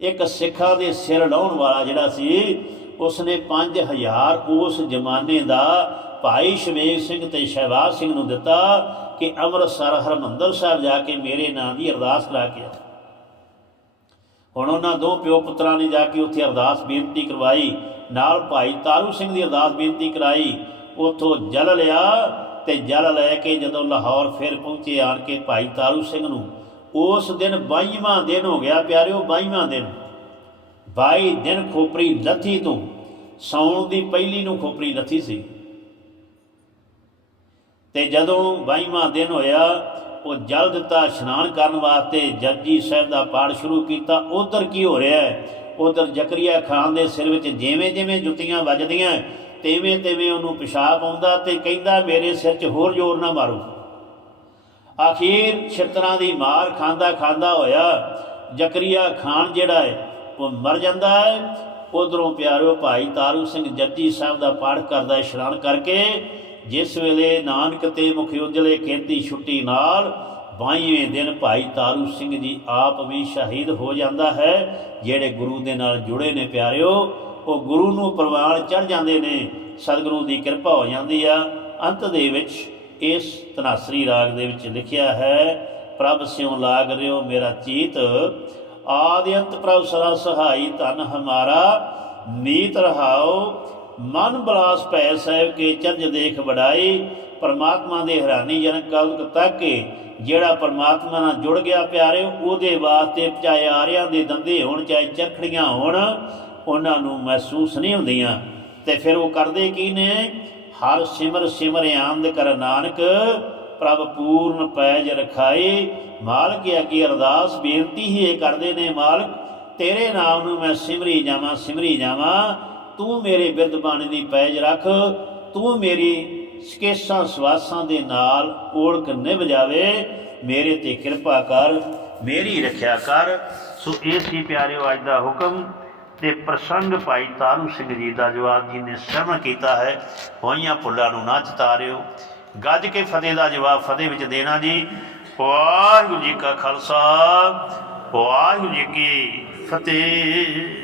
S1: ਇੱਕ ਸਿੱਖਾਂ ਦੇ ਸਿਰ ਲਾਉਣ ਵਾਲਾ ਜਿਹੜਾ ਸੀ, ਉਸਨੇ 5000 ਉਸ ਜ਼ਮਾਨੇ ਦਾ ਭਾਈ ਸ਼ਵੇਕ ਸਿੰਘ ਤੇ ਸ਼ਹਿਬਾਜ਼ ਸਿੰਘ ਨੂੰ ਦਿੱਤਾ ਕਿ ਅੰਮ੍ਰਿਤਸਰ ਹਰਮੰਦਰ ਸਾਹਿਬ ਜਾ ਕੇ ਮੇਰੇ ਨਾਂ ਦੀ ਅਰਦਾਸ ਕਰਾ ਕੇ ਆ ਹੁਣ ਉਹਨਾਂ ਦੋ ਪਿਓ ਪੁੱਤਰਾਂ ਨੇ ਜਾ ਕੇ ਉੱਥੇ ਅਰਦਾਸ ਬੇਨਤੀ ਕਰਵਾਈ, ਨਾਲ ਭਾਈ ਤਾਰੂ ਸਿੰਘ ਦੀ ਅਰਦਾਸ ਬੇਨਤੀ ਕਰਾਈ, ਉਥੋਂ ਜਲ ਲਿਆ ਤੇ ਜਲ ਲੈ ਕੇ ਜਦੋਂ ਲਾਹੌਰ ਫਿਰ ਪਹੁੰਚੇ ਆਣ ਕੇ ਭਾਈ ਤਾਰੂ ਸਿੰਘ ਨੂੰ ਉਸ ਦਿਨ 22ਵਾਂ ਦਿਨ ਹੋ ਗਿਆ ਪਿਆਰਿਓ 22ਵਾਂ ਦਿਨ। 22 ਦਿਨ ਖੋਪਰੀ ਲੱਥੀ ਤੋਂ, ਸੌਣ ਦੀ ਪਹਿਲੀ ਨੂੰ ਖੋਪਰੀ ਲੱਥੀ ਸੀ। ਤੇ ਜਦੋਂ 22ਵਾਂ ਦਿਨ ਹੋਇਆ, ਉਹ ਜਲ ਦਿੱਤਾ ਇਸ਼ਨਾਨ ਕਰਨ ਵਾਸਤੇ, ਜਪਜੀ ਸਾਹਿਬ ਦਾ ਪਾਠ ਸ਼ੁਰੂ ਕੀਤਾ। ਉਧਰ ਕੀ ਹੋ ਰਿਹਾ ਹੈ? ਉਧਰ ਜ਼ਕਰੀਆ ਖਾਨ ਦੇ ਸਿਰ ਵਿੱਚ ਜਿਵੇਂ ਜਿਵੇਂ ਜੁੱਤੀਆਂ ਵੱਜਦੀਆਂ ਤੇਵੇਂ ਤੇਵੇਂ ਉਹਨੂੰ ਪਿਸ਼ਾਬ ਆਉਂਦਾ ਤੇ ਕਹਿੰਦਾ, ਮੇਰੇ ਸਿਰ 'ਚ ਹੋਰ ਜ਼ੋਰ ਨਾ ਮਾਰੋ। ਆਖੀਰ ਛਿੱਤਰਾਂ ਦੀ ਮਾਰ ਖਾਂਦਾ ਖਾਂਦਾ ਹੋਇਆ ਜ਼ਕਰੀਆ ਖਾਨ ਜਿਹੜਾ ਹੈ, ਉਹ ਮਰ ਜਾਂਦਾ ਹੈ। ਉਧਰੋਂ ਪਿਆਰਿਓ ਭਾਈ ਤਾਰੂ ਸਿੰਘ ਜੱਜੀ ਸਾਹਿਬ ਦਾ ਪਾਠ ਕਰਦਾ ਇਸ਼ਨਾਨ ਕਰਕੇ। ਜਿਸ ਵੇਲੇ ਨਾਨਕ ਤੇ ਮੁਖ ਉਜਲੇ ਖੇਤੀ ਛੁੱਟੀ ਨਾਲ 22ਵੇਂ ਦਿਨ ਭਾਈ ਤਾਰੂ ਸਿੰਘ ਜੀ ਆਪ ਵੀ ਸ਼ਹੀਦ ਹੋ ਜਾਂਦਾ ਹੈ, ਜਿਹੜੇ ਗੁਰੂ ਦੇ ਨਾਲ ਜੁੜੇ ਨੇ ਪਿਆਰਿਓ, ਉਹ ਗੁਰੂ ਨੂੰ ਪ੍ਰਵਾਨ ਚੜ ਜਾਂਦੇ ਨੇ। ਸਤਿਗੁਰੂ ਦੀ ਕਿਰਪਾ ਹੋ ਜਾਂਦੀ ਆ। ਅੰਤ ਦੇ ਵਿੱਚ ਇਸ ਤਨਾਸਰੀ ਰਾਗ ਦੇ ਵਿੱਚ ਲਿਖਿਆ ਹੈ, ਪ੍ਰਭ ਸਿਉ ਲਾਗ ਰਿਓ ਮੇਰਾ ਚੀਤ, ਆਦਿ ਅੰਤ ਪ੍ਰਭ ਸਰਾ ਸਹਾਈ ਧਨ ਹਮਾਰਾ ਨੀਤ ਰਹਾਓ ਮਨ ਬਲਾਸ ਭੈ ਸਾਹਿਬ ਕੇ ਚਰਜ ਦੇਖ ਵਡਾਈ, ਪਰਮਾਤਮਾ ਦੇ ਹੈਰਾਨੀਜਨਕ ਜਨਕ ਤੱਕ ਜਿਹੜਾ ਪਰਮਾਤਮਾ ਨਾਲ ਜੁੜ ਗਿਆ ਪਿਆਰੇ, ਉਹਦੇ ਵਾਸਤੇ ਚਾਹੇ ਆਰਿਆਂ ਦੇ ਦੰਦੇ ਹੋਣ, ਚਾਹੇ ਚਰਖੜੀਆਂ ਹੋਣ, ਉਹਨਾਂ ਨੂੰ ਮਹਿਸੂਸ ਨਹੀਂ ਹੁੰਦੀਆਂ। ਤੇ ਫਿਰ ਉਹ ਕਰਦੇ ਕੀ ਨੇ? ਹਰ ਸਿਮਰ ਸਿਮਰ ਆਨੰਦ ਕਰ ਨਾਨਕ, ਪ੍ਰਭ ਪੂਰਨ ਪੈਜ ਰਖਾਈ। ਮਾਲਕ ਅੱਗੇ ਅਰਦਾਸ, ਬੇਨਤੀ ਹੀ ਇਹ ਕਰਦੇ ਨੇ ਮਾਲਕ, ਤੇਰੇ ਨਾਮ ਨੂੰ ਮੈਂ ਸਿਮਰੀ ਜਾਵਾਂ ਸਿਮਰੀ ਜਾਵਾਂ। ਤੂੰ ਮੇਰੇ ਬਿਰਧ ਬਾਣੀ ਦੀ ਪੈਜ ਰੱਖ, ਤੂੰ ਮੇਰੀ ਸਕੇਸਾਂ ਸਵਾਸਾਂ ਦੇ ਨਾਲ ਓੜਕ ਨਿਭ ਜਾਵੇ। ਮੇਰੇ ਤੇ ਕਿਰਪਾ ਕਰ, ਮੇਰੀ ਰੱਖਿਆ ਕਰ। ਸੋ ਇਹ ਸੀ ਪਿਆਰਿਓ ਅੱਜ ਦਾ ਹੁਕਮ। ਤੇ ਪ੍ਰਸੰਗ ਭਾਈ ਤਾਰੂ ਸਿੰਘ ਜੀ ਦਾ ਜਵਾਬ ਜੀ ਨੇ ਸਰਵਣ ਕੀਤਾ ਹੈ। ਹੋਈਆਂ ਭੁੱਲਾਂ ਨੂੰ ਨਾ ਚਤਾਰਿਓ ਗੱਜ ਕੇ ਫਤਿਹ ਦਾ ਜਵਾਬ ਫਤਿਹ ਵਿੱਚ ਦੇਣਾ ਜੀ। ਵਾਹਿਗੁਰੂ ਜੀ ਕਾ ਖਾਲਸਾ। ਵਾਹਿਗੁਰੂ ਜੀ ਕੀ ਫਤਿਹ।